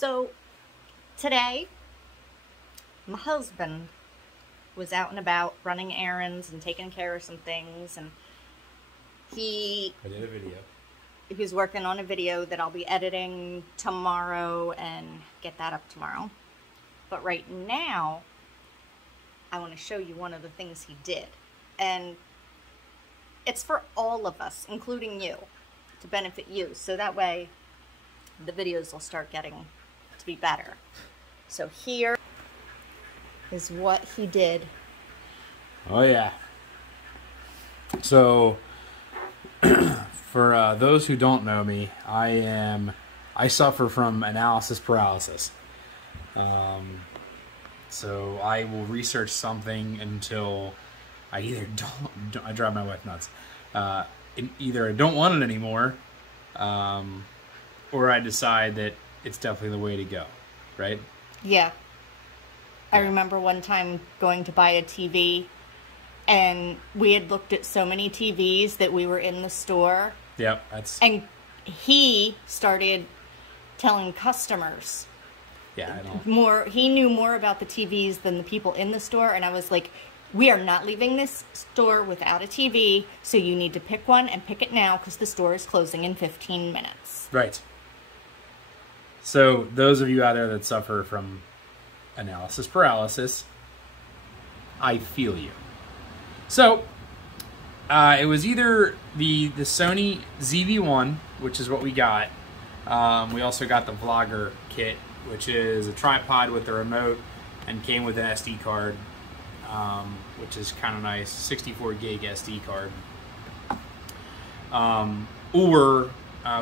So today, my husband was out and about running errands and taking care of some things, and I did a video. He was working on a video that I'll be editing tomorrow and get that up tomorrow. But right now, I want to show you one of the things he did. And it's for all of us, including you, to benefit you. So that way, the videos will start getting to be better. So here is what he did. Oh yeah. So for those who don't know me, I suffer from analysis paralysis. So I will research something until I either don't I drive my wife nuts. Either I don't want it anymore, or I decide that it's definitely the way to go, right? Yeah. I remember one time going to buy a TV, and we had looked at so many TVs that we were in the store. Yep, and he started telling customers. Yeah, I know. He knew more about the TVs than the people in the store, and I was like, we are not leaving this store without a TV, so you need to pick one and pick it now because the store is closing in 15 minutes. Right. So those of you out there that suffer from analysis paralysis, I feel you. So it was either the Sony ZV1, which is what we got. We also got the Vlogger kit, which is a tripod with a remote and came with an SD card, which is kind of nice, 64 gig SD card. Or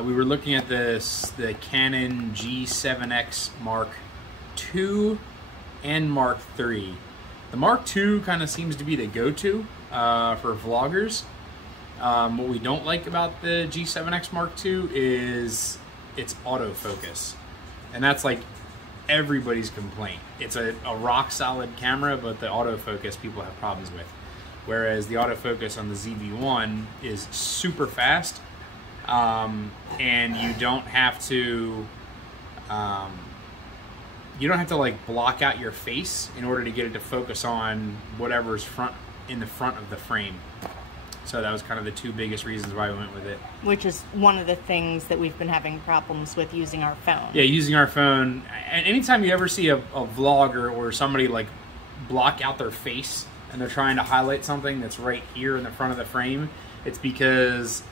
we were looking at the Canon G7X Mark II and Mark III. The Mark II kind of seems to be the go-to for vloggers. What we don't like about the G7X Mark II is its autofocus. And that's like everybody's complaint. It's a rock solid camera, but the autofocus people have problems with. Whereas the autofocus on the ZV1 is super fast, and you don't have to like block out your face in order to get it to focus on whatever's in the front of the frame. So that was kind of the two biggest reasons why we went with it. Which is one of the things that we've been having problems with using our phone. Yeah, using our phone. Anytime you ever see a vlogger or somebody like block out their face and they're trying to highlight something that's right here in the front of the frame, it's because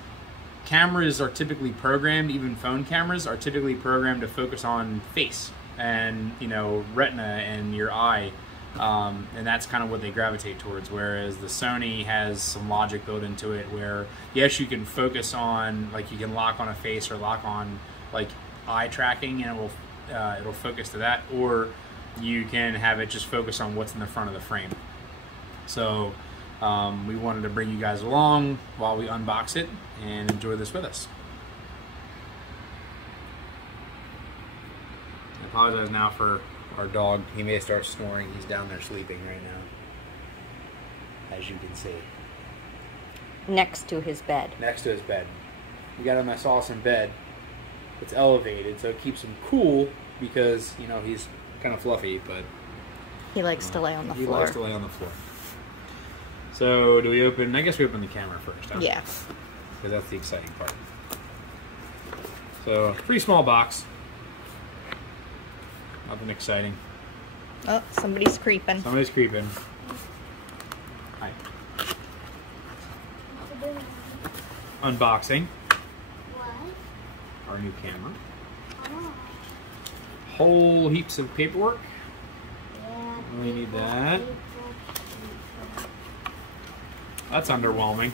cameras are typically programmed, even phone cameras are typically programmed to focus on face and, you know, retina and your eye. And that's kind of what they gravitate towards, whereas the Sony has some logic built into it where, yes, you can focus on, like, you can lock on a face or lock on, like, eye tracking, and it'll focus to that, or you can have it just focus on what's in the front of the frame. So we wanted to bring you guys along while we unbox it and enjoy this with us. I apologize now for our dog. He may start snoring. He's down there sleeping right now, as you can see. Next to his bed. Next to his bed. We got him a sauce in bed. It's elevated, so it keeps him cool because, you know, he's kind of fluffy, but he likes to lay on the floor. He likes to lay on the floor. So do we open? I guess we open the camera first. Huh? Yeah. Because that's the exciting part. So pretty small box. Nothing exciting. Oh, somebody's creeping. Somebody's creeping. Hi. Unboxing. What? Our new camera. Oh. Whole heaps of paperwork. Yeah. We need that. That's underwhelming.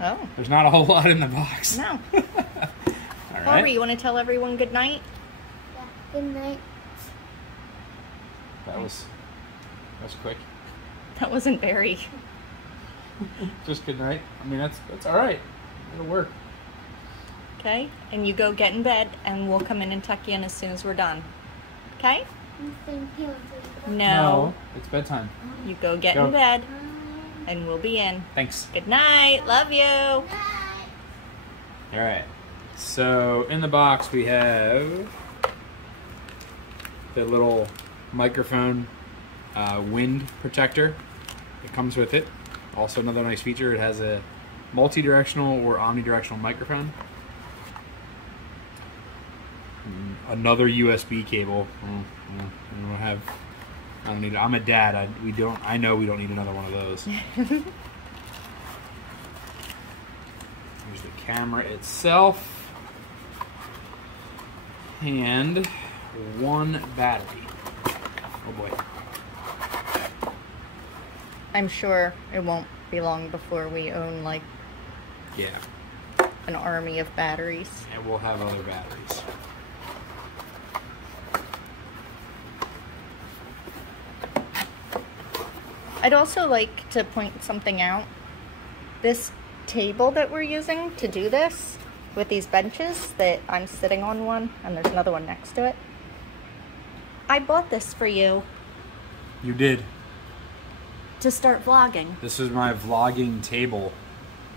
Oh. There's not a whole lot in the box. No. All right. Barbie, you want to tell everyone good night? Yeah. Good night. That was quick. That wasn't very. Just good night. I mean, that's all right. It'll work. Okay, and you go get in bed, and we'll come in and tuck you in as soon as we're done. Okay? No. It's bedtime. You go get in bed, and we'll be in. Thanks. Good night. Love you. All right. So in the box we have the little microphone wind protector that comes with it. Also another nice feature, it has a multi-directional or omnidirectional microphone. Another USB cable. I don't need. I'm a dad. I know we don't need another one of those. Here's the camera itself, and one battery. Oh boy. I'm sure it won't be long before we own like an army of batteries. And we'll have other batteries. I'd also like to point something out. This table that we're using to do this, with these benches that I'm sitting on one, and there's another one next to it. I bought this for you You did. to start vlogging. This is my vlogging table.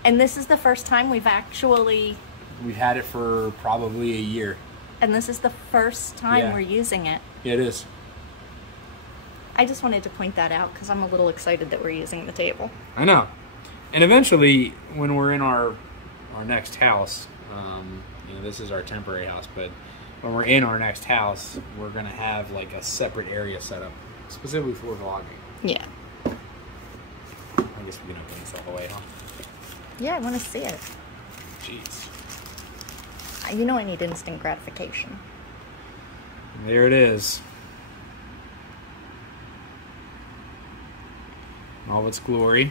And this is the first time we've actually... We've had it for probably a year. And this is the first time Yeah. we're using it. Yeah, it is. I just wanted to point that out because I'm a little excited that we're using the table. I know. And eventually, when we're in our next house, this is our temporary house, but when we're in our next house, we're going to have like a separate area set up specifically for vlogging. Yeah. I guess we can open this all the way, huh? Yeah, I want to see it. Jeez. You know I need instant gratification. There it is. In all of its glory.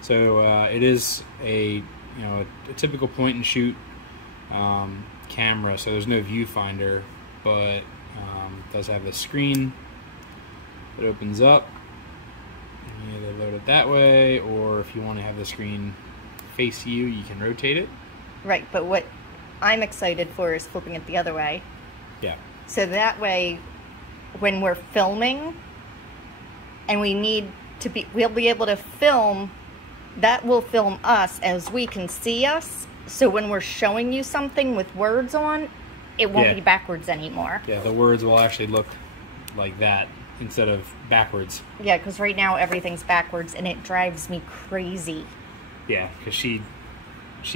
So it is a typical point and shoot camera. So there's no viewfinder, but it does have a screen that opens up. You can either load it that way, or if you want to have the screen face you, you can rotate it. Right, but what I'm excited for is flipping it the other way. Yeah. So that way, when we're filming, and we'll be able to film, that will film us as we can see us. So when we're showing you something with words on, it won't be backwards anymore. Yeah, the words will actually look like that instead of backwards. Yeah, because right now everything's backwards and it drives me crazy. Yeah, because she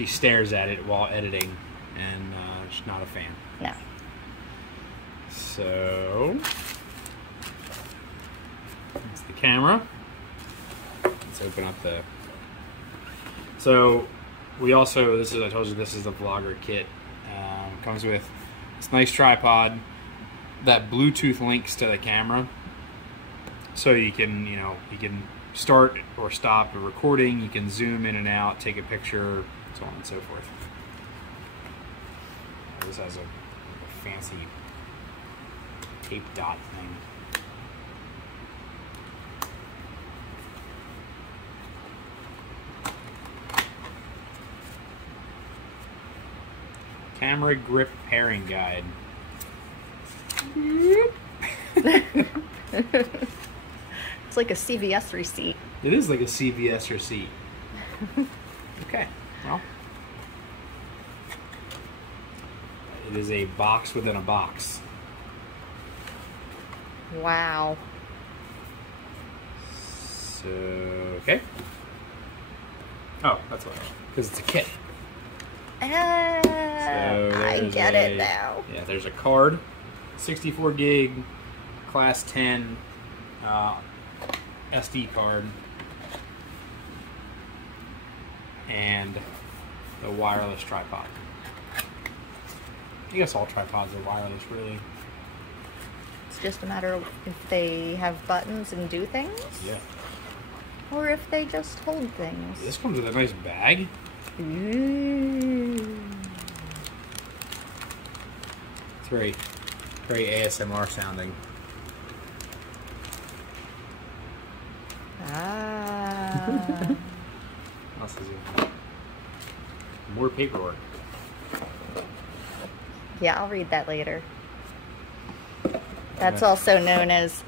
stares at it while editing, and she's not a fan. No. So that's the camera. Let's open up the. So we also I told you this is the vlogger kit. Comes with this nice tripod that Bluetooth links to the camera, so you can start or stop a recording. You can zoom in and out, take a picture, so on and so forth. This has a fancy tape dot thing. Camera grip pairing guide. It's like a CVS receipt. It is like a CVS receipt. Okay, well. It is a box within a box. Wow. So, okay. Oh, that's why. Because it's a kit. I get it now. Yeah, there's a card, 64 gig, class 10 SD card, and the wireless tripod. I guess all tripods are wireless, really. It's just a matter of if they have buttons and do things. Yeah. Or if they just hold things. This comes with a nice bag. Ooh. It's very ASMR sounding. Ah. What else is it? More paperwork. Yeah, I'll read that later. That's also known as,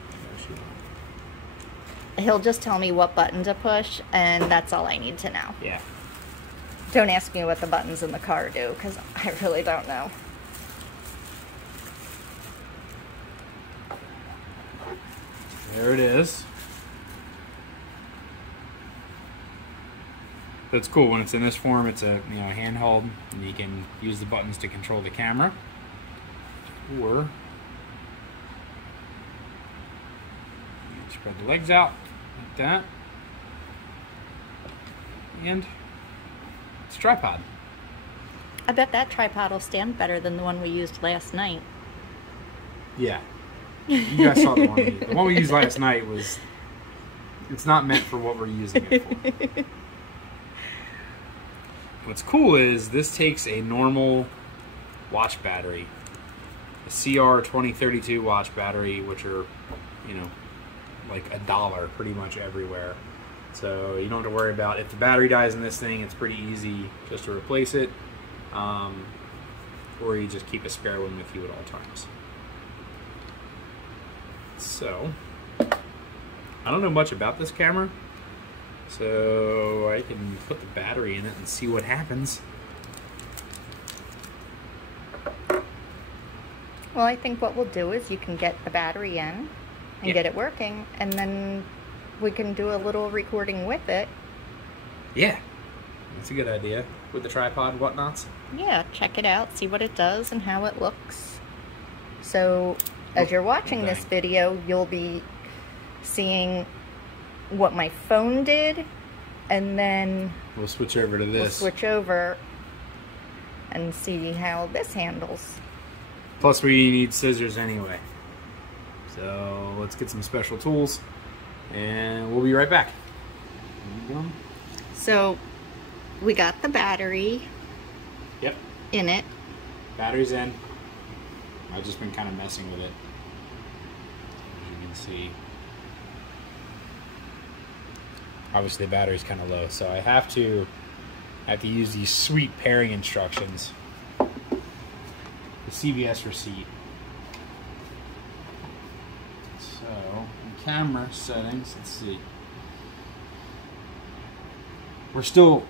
he'll just tell me what button to push, and that's all I need to know. Yeah. Don't ask me what the buttons in the car do, because I really don't know. There it is. That's cool when it's in this form. It's a handheld, and you can use the buttons to control the camera, or you spread the legs out like that, and it's a tripod. I bet that tripod will stand better than the one we used last night. Yeah, you guys saw the one we used. The one we used last night was. It's not meant for what we're using it for. What's cool is this takes a normal watch battery, a CR2032 watch battery, which are, like $1 pretty much everywhere. So you don't have to worry about if the battery dies in this thing. It's pretty easy just to replace it, or you just keep a spare one with you at all times. So I don't know much about this camera. So I can put the battery in it and see what happens. Well, I think what we'll do is you can get the battery in and get it working, and then we can do a little recording with it. Yeah, that's a good idea. With the tripod whatnots. Yeah, check it out, see what it does and how it looks. So as you're watching this video, you'll be seeing what my phone did, and then we'll switch over to this. We'll switch over and see how this handles. Plus we need scissors anyway. So let's get some special tools and we'll be right back. So we got the battery in it. Battery's in. I've just been kind of messing with it. As you can see. Obviously the battery's kind of low, so I have to use these sweet pairing instructions. The CBS receipt. So, in camera settings, let's see. We're still,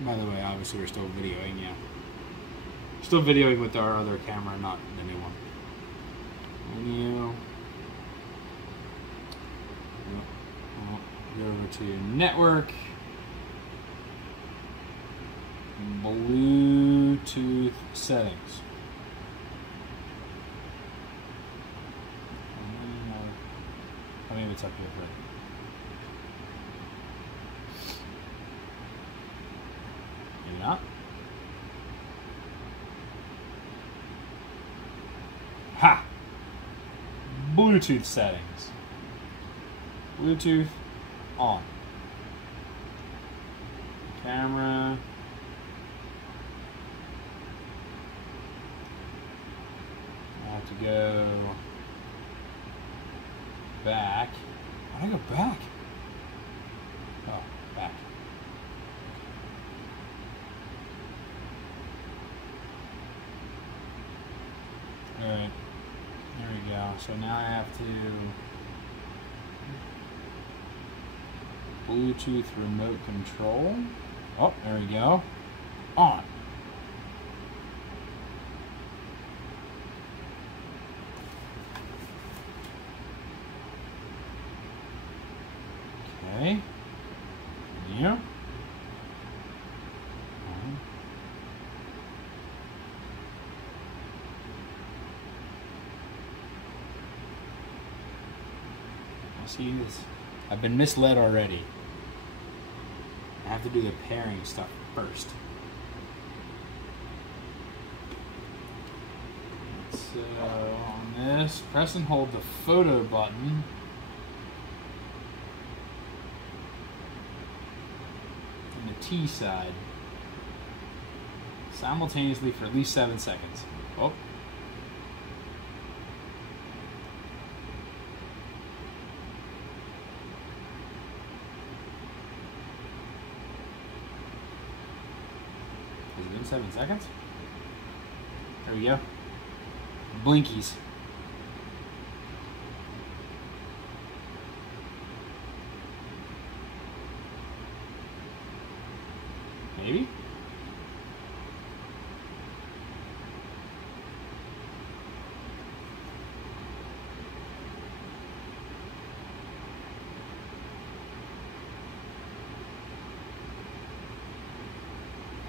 by the way, obviously we're still videoing, yeah. Still videoing with our other camera, not the new one. Menu. Go over to network, Bluetooth settings. Oh, maybe it's up here for it. Maybe not. Ha! Bluetooth settings. Bluetooth on. Camera. I have to go back. How do I go back? Oh, back. Alright. There we go. So now I have to Bluetooth remote control. Oh, there we go. On. Okay. Continue. See this? I've been misled already. I have to do the pairing stuff first. So on this, press and hold the photo button. On the T side. Simultaneously for at least 7 seconds. Oh. Has it been 7 seconds? There we go. Blinkies. Maybe?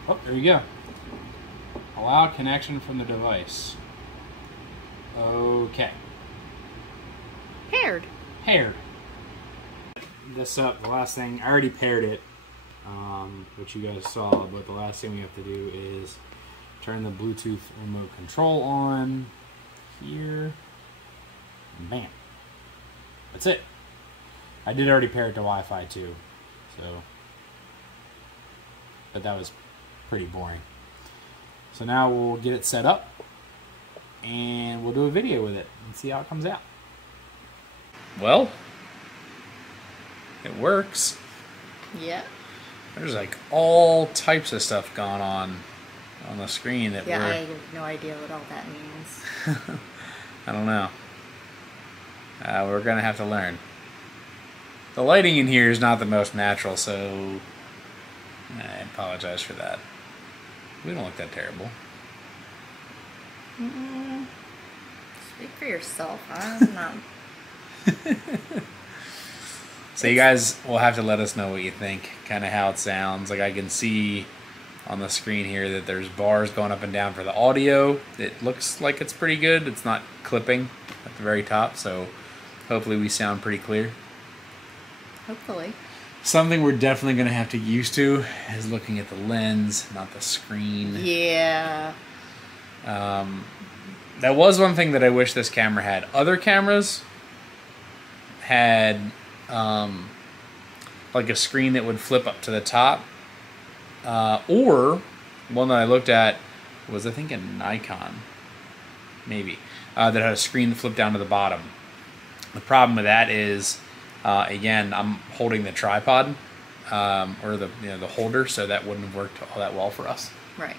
Oh, there you go. Allow connection from the device. Okay. Paired. Paired. This up, the last thing, I already paired it, which you guys saw, but the last thing we have to do is turn the Bluetooth remote control on here. And bam. That's it. I did already pair it to Wi-Fi too, so, but that was pretty boring. So now we'll get it set up and we'll do a video with it and see how it comes out. Well, it works. Yeah. There's like all types of stuff going on the screen that I have no idea what all that means. I don't know. We're gonna have to learn. The lighting in here is not the most natural, so I apologize for that. We don't look that terrible. Speak for yourself. I'm not. So you guys will have to let us know what you think, kind of how it sounds. Like I can see on the screen here that there's bars going up and down for the audio. It looks like it's pretty good. It's not clipping at the very top, so hopefully we sound pretty clear. Hopefully. Something we're definitely going to have to get used to is looking at the lens, not the screen. Yeah. That was one thing that I wish this camera had. Other cameras had like a screen that would flip up to the top. Or one that I looked at was, I think, a Nikon, maybe, that had a screen that flipped down to the bottom. The problem with that is, again, I'm holding the tripod or the holder, so that wouldn't have worked all that well for us. Right.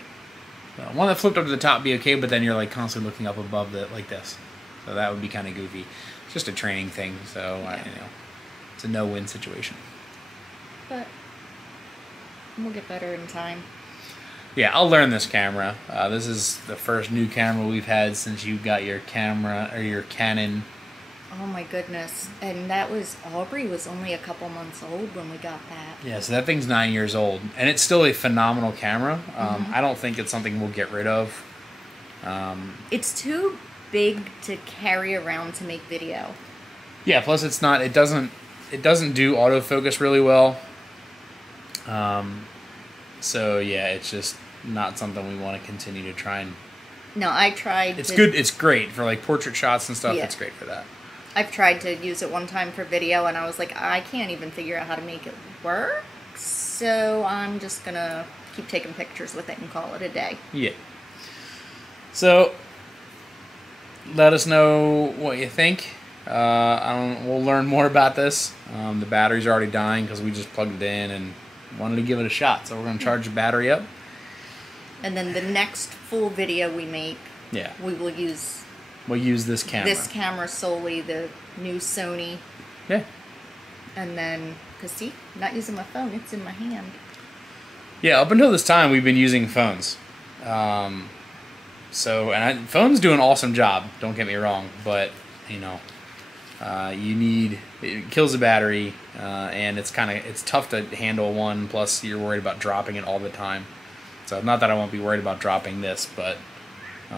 So one that flipped up to the top would be okay, but then you're like constantly looking up above like this, so that would be kind of goofy. It's just a training thing, so Yeah. It's a no-win situation. But we'll get better in time. Yeah, I'll learn this camera. This is the first new camera we've had since you got your camera or your Canon. Oh my goodness. And that was, Aubrey was only a couple months old when we got that. Yeah, so that thing's 9 years old, and it's still a phenomenal camera. I don't think it's something we'll get rid of. It's too big to carry around to make video. Yeah, plus it doesn't do autofocus really well. So yeah, it's just not something we want to continue to try and... No, I tried It's good, it's great for like portrait shots and stuff. Yeah. It's great for that. I've tried to use it one time for video, and I was like, I can't even figure out how to make it work. So I'm just gonna keep taking pictures with it and call it a day. Yeah. So let us know what you think. We'll learn more about this. The battery's already dying because we just plugged it in and wanted to give it a shot. So we're gonna charge the battery up. And then the next full video we make, Yeah. we'll use this camera. this camera solely, the new Sony. Yeah. And then, because see, I'm not using my phone, it's in my hand. Yeah, up until this time, we've been using phones. Phones do an awesome job, don't get me wrong, but, it kills the battery, and it's tough to handle one, plus you're worried about dropping it all the time. So, not that I won't be worried about dropping this, but...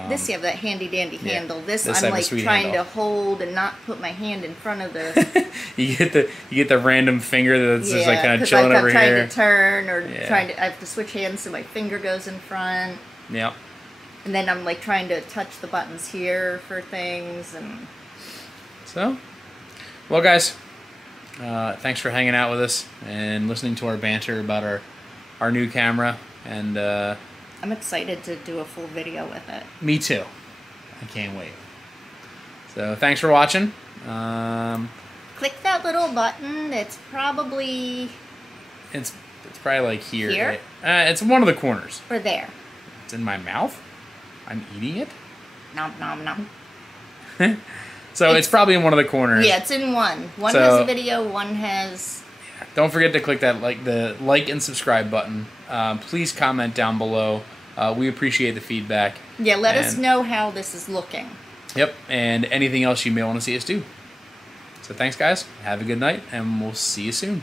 This, you have that handy-dandy handle. This I I'm have a like sweet trying handle. to hold and not put my hand in front of the... you get the random finger that's just like kind of chilling over I'm trying here. to turn or Yeah. I have to switch hands so my finger goes in front. Yeah. And then I'm like trying to touch the buttons here for things. And So, well, guys, thanks for hanging out with us and listening to our banter about our new camera. And I'm excited to do a full video with it. me too. I can't wait. So, thanks for watching. Click that little button. It's probably... It's probably like here. Here? Right? It's one of the corners. or there. It's in my mouth. I'm eating it. Nom, nom, nom. So it's probably in one of the corners. Yeah, it's in one. One So- has a video, one has... Don't forget to click that like and subscribe button. Please comment down below. We appreciate the feedback. Yeah, let us And- know how this is looking. Yep, and anything else you may want to see us do. So thanks, guys. Have a good night, and we'll see you soon.